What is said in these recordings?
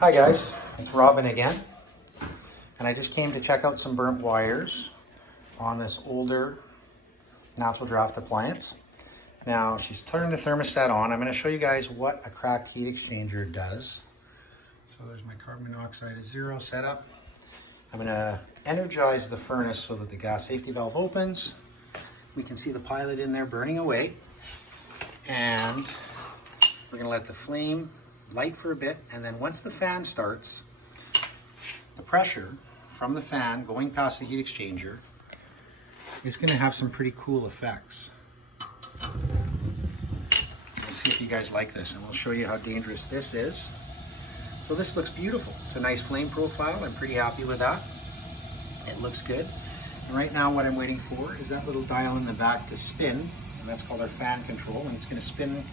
Hi guys, it's Robin again, and I just came to check out some burnt wires on this older natural draft appliance. Now she's turned the thermostat on. I'm going to show you guys what a cracked heat exchanger does. So there's my carbon monoxide at 0 setup. I'm going to energize the furnace so that the gas safety valve opens. We can see the pilot in there burning away, and we're going to let the flame light for a bit, and then once the fan starts, the pressure from the fan going past the heat exchanger is going to have some pretty cool effects. Let's see if you guys like this, and we'll show you how dangerous this is. So this looks beautiful. It's a nice flame profile. I'm pretty happy with that. It looks good. And right now what I'm waiting for is that little dial in the back to spin, and that's called our fan control, and it's going to spin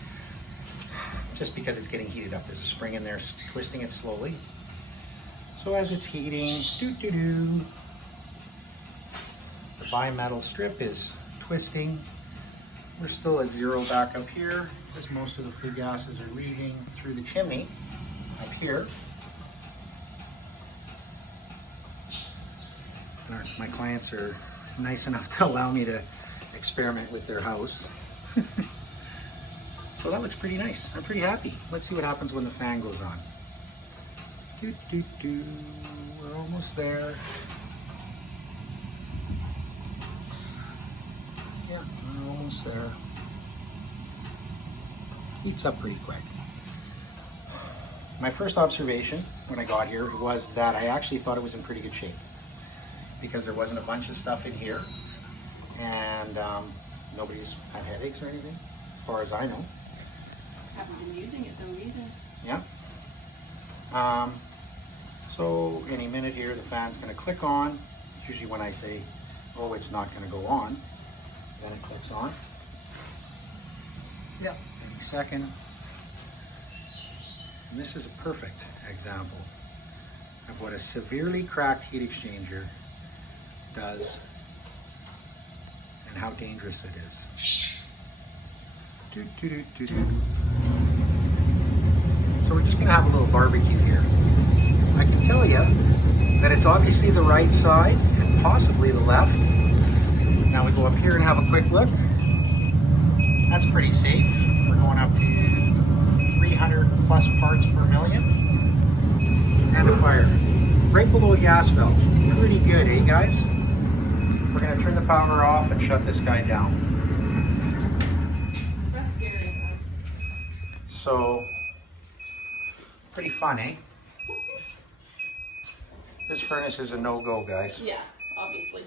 just because it's getting heated up. There's a spring in there twisting it slowly. So as it's heating, the bimetal strip is twisting. We're still at 0 back up here because most of the flue gases are leaving through the chimney up here. And my clients are nice enough to allow me to experiment with their house. So that looks pretty nice. I'm pretty happy. Let's see what happens when the fan goes on. We're almost there. Yeah, we're almost there. Heats up pretty quick. My first observation when I got here was that I actually thought it was in pretty good shape because there wasn't a bunch of stuff in here, and nobody's had headaches or anything, as far as I know. Haven't been using it though either. Yeah. So any minute here the fan's going to click on. It's usually when I say, oh, it's not going to go on, then it clicks on. Yeah, any second. And this is a perfect example of what a severely cracked heat exchanger does and how dangerous it is. So we're just going to have a little barbecue here. I can tell you that it's obviously the right side and possibly the left. Now we go up here and have a quick look. That's pretty safe. We're going up to 300 plus parts per million. And a fire. Right below a gas valve. Pretty good, eh guys? We're going to turn the power off and shut this guy down. That's scary. So, pretty fun, eh? This furnace is a no-go, guys. Yeah, obviously.